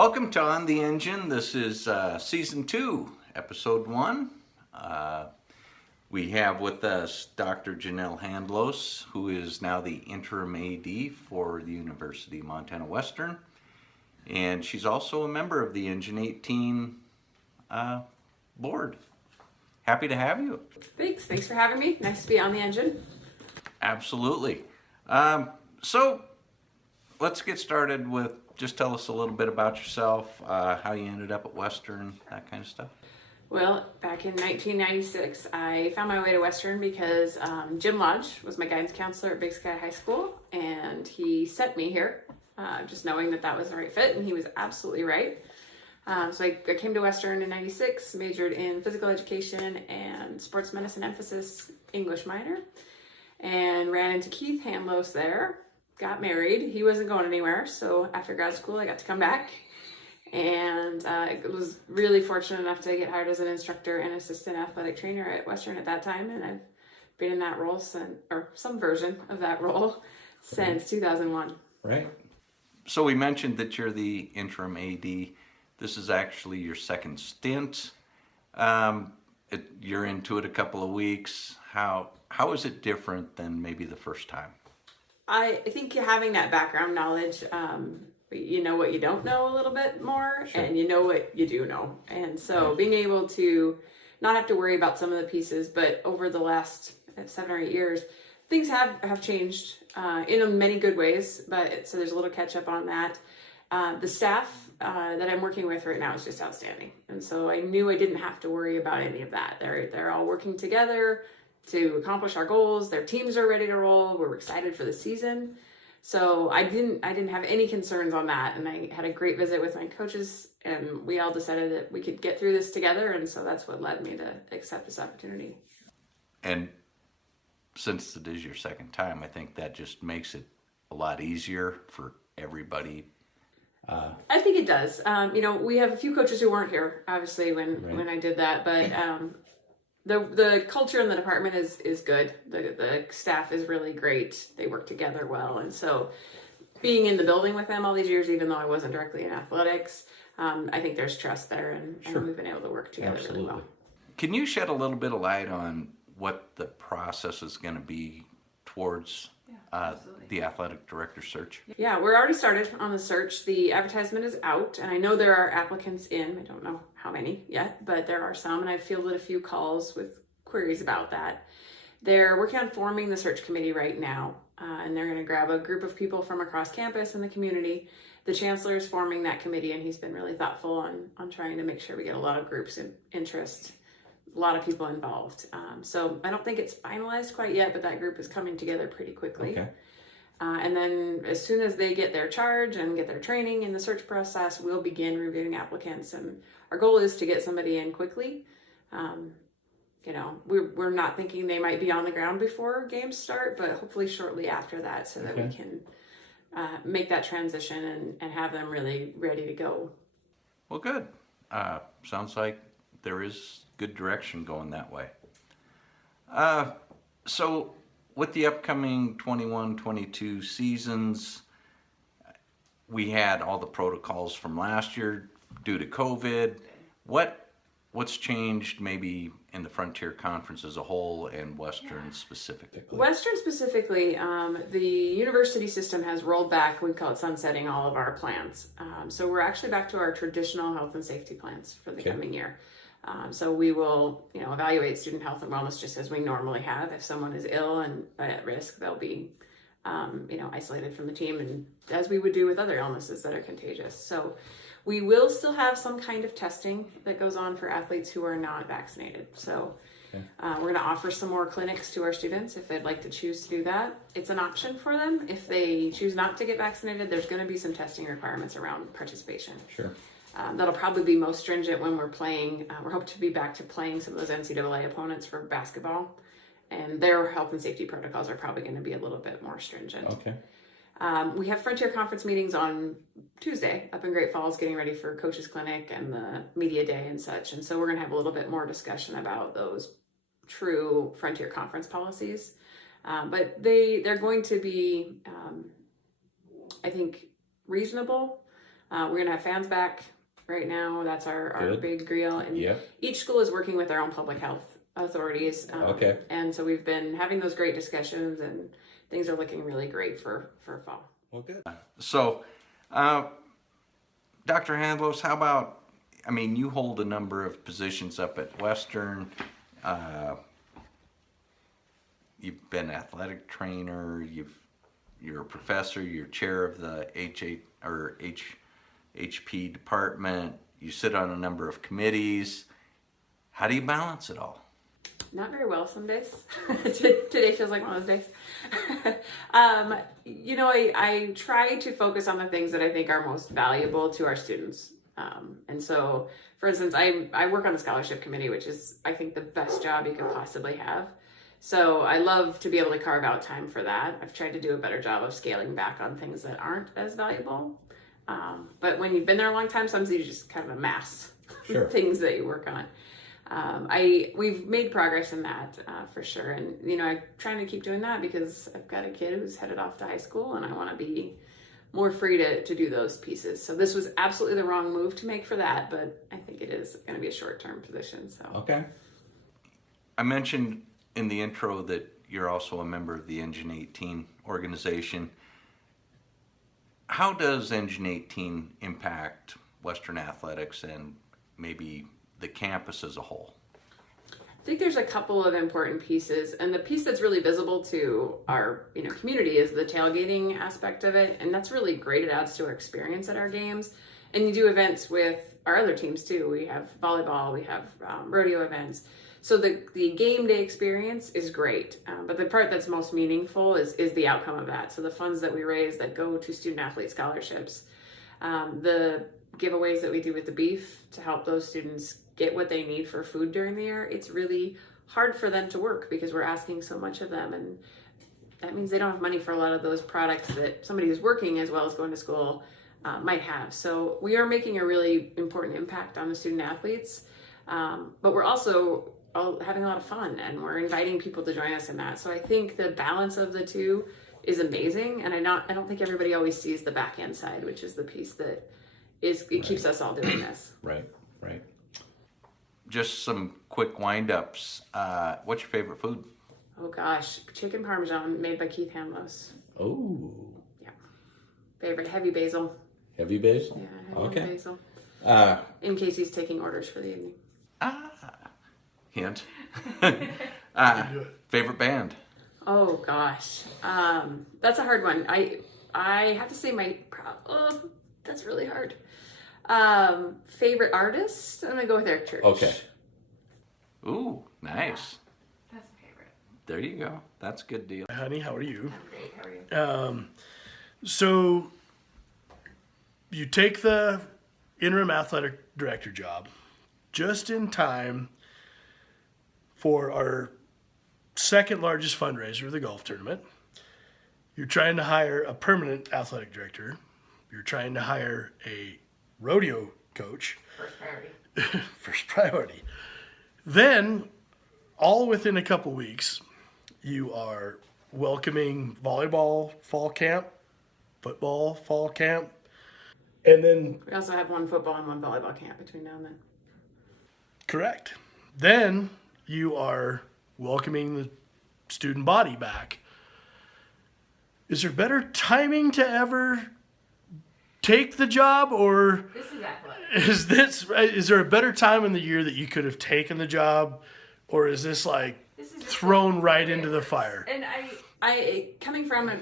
Welcome to On the Engine. This is Season 2, Episode 1. We have with us Dr. Janelle Handlos, who is now the Interim AD for the University of Montana Western. And she's also a member of the Engine 18 board. Happy to have you. Thanks for having me. Nice to be on the engine. Absolutely. So let's get started with just tell us a little bit about yourself, how you ended up at Western, that kind of stuff. Well, back in 1996, I found my way to Western because Jim Lodge was my guidance counselor at Big Sky High School, and he sent me here, just knowing that was the right fit, and he was absolutely right. So I came to Western in 96, majored in physical education and sports medicine emphasis, English minor, and ran into Keith Handlos there. Got married. He wasn't going anywhere, so after grad school I got to come back, and I was really fortunate enough to get hired as an instructor and assistant athletic trainer at Western at that time, and I've been in that role since, or some version of that role, since 2001. Right. So we mentioned that you're the interim AD. This is actually your second stint. You're into it a couple of weeks. How is it different than maybe the first time? I think having that background knowledge, you know what you don't know a little bit more, sure, and you know what you do know. And so being able to not have to worry about some of the pieces, but over the last 7 or 8 years, things have changed in many good ways, but so there's a little catch up on that. The staff that I'm working with right now is just outstanding. And so I knew I didn't have to worry about any of that. They're all working together to accomplish our goals. Their teams are ready to roll. We're excited for the season. So I didn't have any concerns on that. And I had a great visit with my coaches, and we all decided that we could get through this together. And so that's what led me to accept this opportunity. And since it is your second time, I think that just makes it a lot easier for everybody. I think it does. We have a few coaches who weren't here, obviously, when I did that, but the culture in the department is good. The staff is really great. They work together well. And so being in the building with them all these years, even though I wasn't directly in athletics, I think there's trust there, and we've been able to work together really well. Can you shed a little bit of light on what the process is going to be towards the athletic director search? Yeah, we're already started on the search. The advertisement is out, and I know there are applicants in. I don't know how many yet, but there are some, and I've fielded a few calls with queries about that. They're working on forming the search committee right now, and they're going to grab a group of people from across campus and the community. The chancellor is forming that committee, and he's been really thoughtful on trying to make sure we get a lot of groups in interest, a lot of people involved. So I don't think it's finalized quite yet, but that group is coming together pretty quickly. Okay. And then as soon as they get their charge and get their training in the search process, we'll begin reviewing applicants. And our goal is to get somebody in quickly. We're not thinking they might be on the ground before games start, but hopefully shortly after that, so that we can make that transition and have them really ready to go. Well, good. Sounds like there is good direction going that way. So with the upcoming 21-22 seasons, we had all the protocols from last year due to COVID. What's changed maybe in the Frontier Conference as a whole and Western specifically? Western specifically, the university system has rolled back, we call it sunsetting, all of our plans. So we're actually back to our traditional health and safety plans for the coming year. So we will, evaluate student health and wellness just as we normally have. If someone is ill and at risk, they'll be, isolated from the team, and as we would do with other illnesses that are contagious. So we will still have some kind of testing that goes on for athletes who are not vaccinated. So we're going to offer some more clinics to our students if they'd like to choose to do that. It's an option for them. If they choose not to get vaccinated, there's going to be some testing requirements around participation. Sure. That'll probably be most stringent when we're playing. We're hoping to be back to playing some of those NCAA opponents for basketball, and their health and safety protocols are probably going to be a little bit more stringent. Okay. We have Frontier Conference meetings on Tuesday up in Great Falls, getting ready for Coaches Clinic and the media day and such. And so we're going to have a little bit more discussion about those true Frontier Conference policies. But they're going to be, I think, reasonable. We're going to have fans back right now. That's our big deal. And each school is working with their own public health authorities. And so we've been having those great discussions, and things are looking really great for fall. Well, good. So, Dr. Handlos, how about, I mean, you hold a number of positions up at Western. You've been athletic trainer. You're a professor. You're chair of the HP department. You sit on a number of committees. How do you balance it all? Not very well some days. Today feels like one of those days. I try to focus on the things that I think are most valuable to our students. And so, for instance, I work on the scholarship committee, which is, I think, the best job you could possibly have. So I love to be able to carve out time for that. I've tried to do a better job of scaling back on things that aren't as valuable. But when you've been there a long time, sometimes you just kind of amass things that you work on. We've made progress in that for sure. And, I'm trying to keep doing that because I've got a kid who's headed off to high school, and I want to be more free to do those pieces. So this was absolutely the wrong move to make for that, but I think it is going to be a short-term position. So okay. I mentioned in the intro that you're also a member of the Engine 18 organization. How does Engine 18 impact Western athletics and maybe the campus as a whole? I think there's a couple of important pieces, and the piece that's really visible to our community is the tailgating aspect of it, and that's really great. It adds to our experience at our games, and you do events with our other teams too. We have volleyball, we have rodeo events, so the game day experience is great, but the part that's most meaningful is the outcome of that. So the funds that we raise that go to student athlete scholarships, the giveaways that we do with the beef to help those students get what they need for food during the year. It's really hard for them to work because we're asking so much of them, and that means they don't have money for a lot of those products that somebody who's working as well as going to school might have. So we are making a really important impact on the student athletes, but we're also having a lot of fun, and we're inviting people to join us in that. So I think the balance of the two is amazing, and I don't think everybody always sees the back end side, which is the piece that keeps us all doing this. Right. Just some quick wind-ups. What's your favorite food? Oh gosh, chicken parmesan made by Keith Handlos. Oh. Yeah. Favorite, heavy basil. Heavy basil? Yeah, heavy basil. In case he's taking orders for the evening. Hint. Favorite band? Oh gosh, that's a hard one. I have to say that's really hard. Favorite artist? I'm gonna go with Eric Church. Okay. Ooh, nice. That's my favorite. There you go. That's a good deal. Honey, how are you? I'm great. How are you? So you take the interim athletic director job just in time for our second largest fundraiser, the golf tournament. You're trying to hire a permanent athletic director. You're trying to hire a rodeo coach. First priority. First priority. Then, all within a couple weeks, you are welcoming volleyball fall camp, football fall camp, and then... We also have one football and one volleyball camp between now and then. Correct. Then, you are welcoming the student body back. Is there better timing to ever take the job, or This is athletic. is there a better time in the year that you could have taken the job, or is this like thrown right into the fire? And I coming from a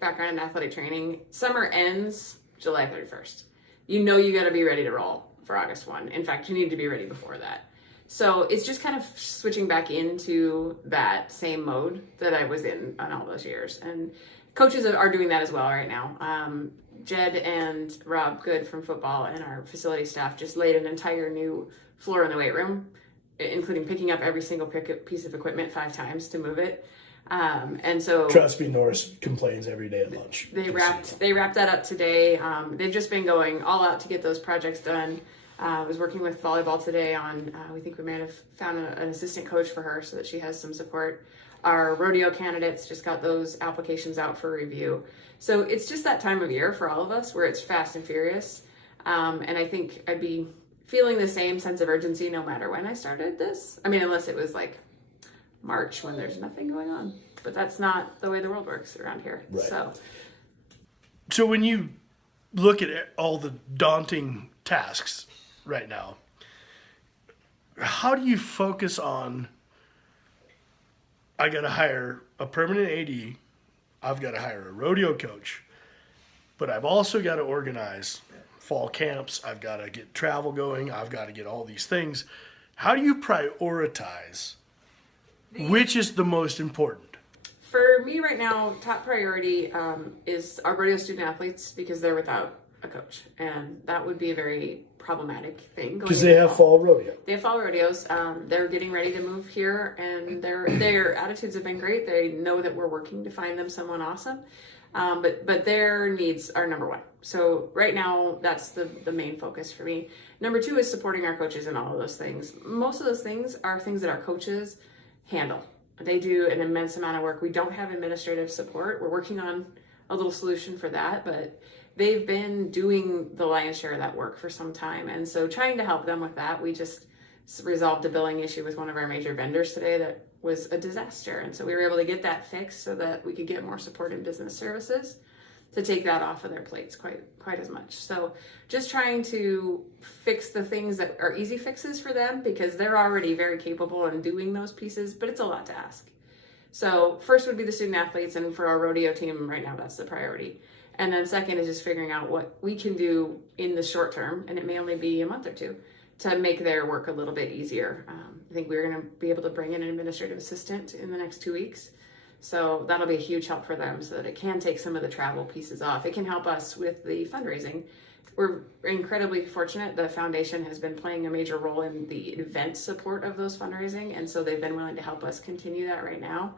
background in athletic training, summer ends July 31st. You got to be ready to roll for August 1. In fact, you need to be ready before that. So it's just kind of switching back into that same mode that I was in on all those years. And coaches are doing that as well right now. Jed and Rob Good from football and our facility staff just laid an entire new floor in the weight room, including picking up every single piece of equipment 5 times to move it. And so Trust me, Norris complains every day at lunch. They wrapped that up today. They've just been going all out to get those projects done. I was working with volleyball today on, we think we might have found an assistant coach for her so that she has some support. Our rodeo candidates just got those applications out for review. So it's just that time of year for all of us where it's fast and furious. And I think I'd be feeling the same sense of urgency no matter when I started this. I mean, unless it was like March when there's nothing going on. But that's not the way the world works around here. Right. So when you look at all the daunting tasks right now, how do you focus on, I got to hire a permanent AD, I've got to hire a rodeo coach, but I've also got to organize fall camps, I've got to get travel going, I've got to get all these things. How do you prioritize which is the most important? For me right now, top priority is our rodeo student athletes because they're without a coach. And that would be a very problematic thing. Because they have fall rodeo. They have fall rodeos. They're getting ready to move here and their attitudes have been great. They know that we're working to find them someone awesome. But their needs are number one. So right now, that's the main focus for me. Number two is supporting our coaches in all of those things. Most of those things are things that our coaches handle. They do an immense amount of work. We don't have administrative support. We're working on a little solution for that, but they've been doing the lion's share of that work for some time. And so trying to help them with that, we just resolved a billing issue with one of our major vendors today that was a disaster. And so we were able to get that fixed so that we could get more support in business services to take that off of their plates quite as much. So just trying to fix the things that are easy fixes for them because they're already very capable in doing those pieces, but it's a lot to ask. So first would be the student athletes, and for our rodeo team right now, that's the priority. And then second is just figuring out what we can do in the short term, and it may only be a month or two, to make their work a little bit easier. I think we're going to be able to bring in an administrative assistant in the next 2 weeks. So that'll be a huge help for them so that it can take some of the travel pieces off. It can help us with the fundraising. We're incredibly fortunate. The foundation has been playing a major role in the event support of those fundraising. And so they've been willing to help us continue that right now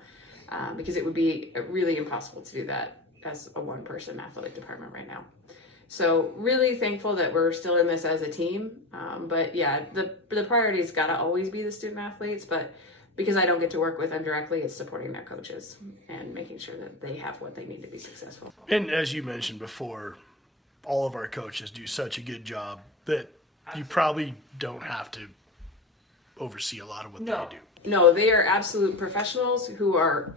because it would be really impossible to do that as a one-person athletic department right now. So really thankful that we're still in this as a team. But yeah, the priority's got to always be the student athletes, but because I don't get to work with them directly, it's supporting their coaches and making sure that they have what they need to be successful. And as you mentioned before, all of our coaches do such a good job that you probably don't have to oversee a lot of what they do. No, they are absolute professionals who are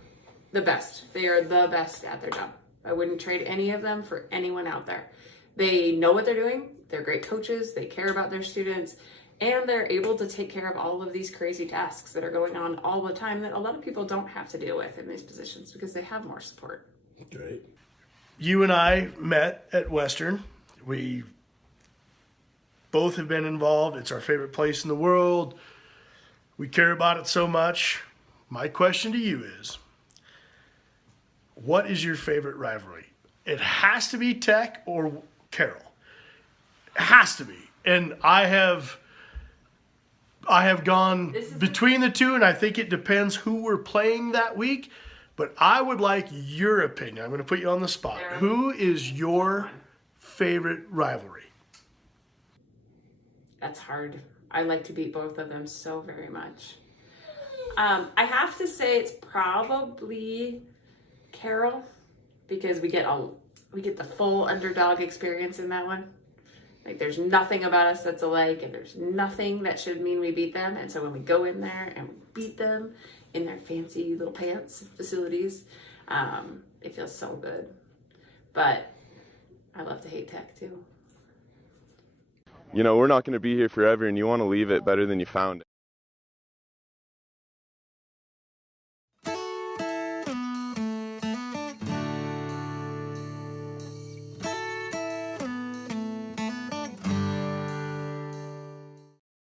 the best. They are the best at their job. I wouldn't trade any of them for anyone out there. They know what they're doing. They're great coaches. They care about their students. And they're able to take care of all of these crazy tasks that are going on all the time that a lot of people don't have to deal with in these positions because they have more support. Great. You and I met at Western. We both have been involved. It's our favorite place in the world. We care about it so much. My question to you is, what is your favorite rivalry? It has to be Tech or Carroll. It has to be. And I have gone between the two, and I think it depends who we're playing that week. But I would like your opinion. I'm going to put you on the spot. Who is your favorite rivalry? That's hard. I like to beat both of them so very much. I have to say it's probably Carroll because we get the full underdog experience in that one. Like there's nothing about us that's alike, and there's nothing that should mean we beat them. And so when we go in there and we beat them in their fancy little pants facilities, it feels so good. But I love to hate Tech too. You know, we're not going to be here forever, and you want to leave it better than you found it.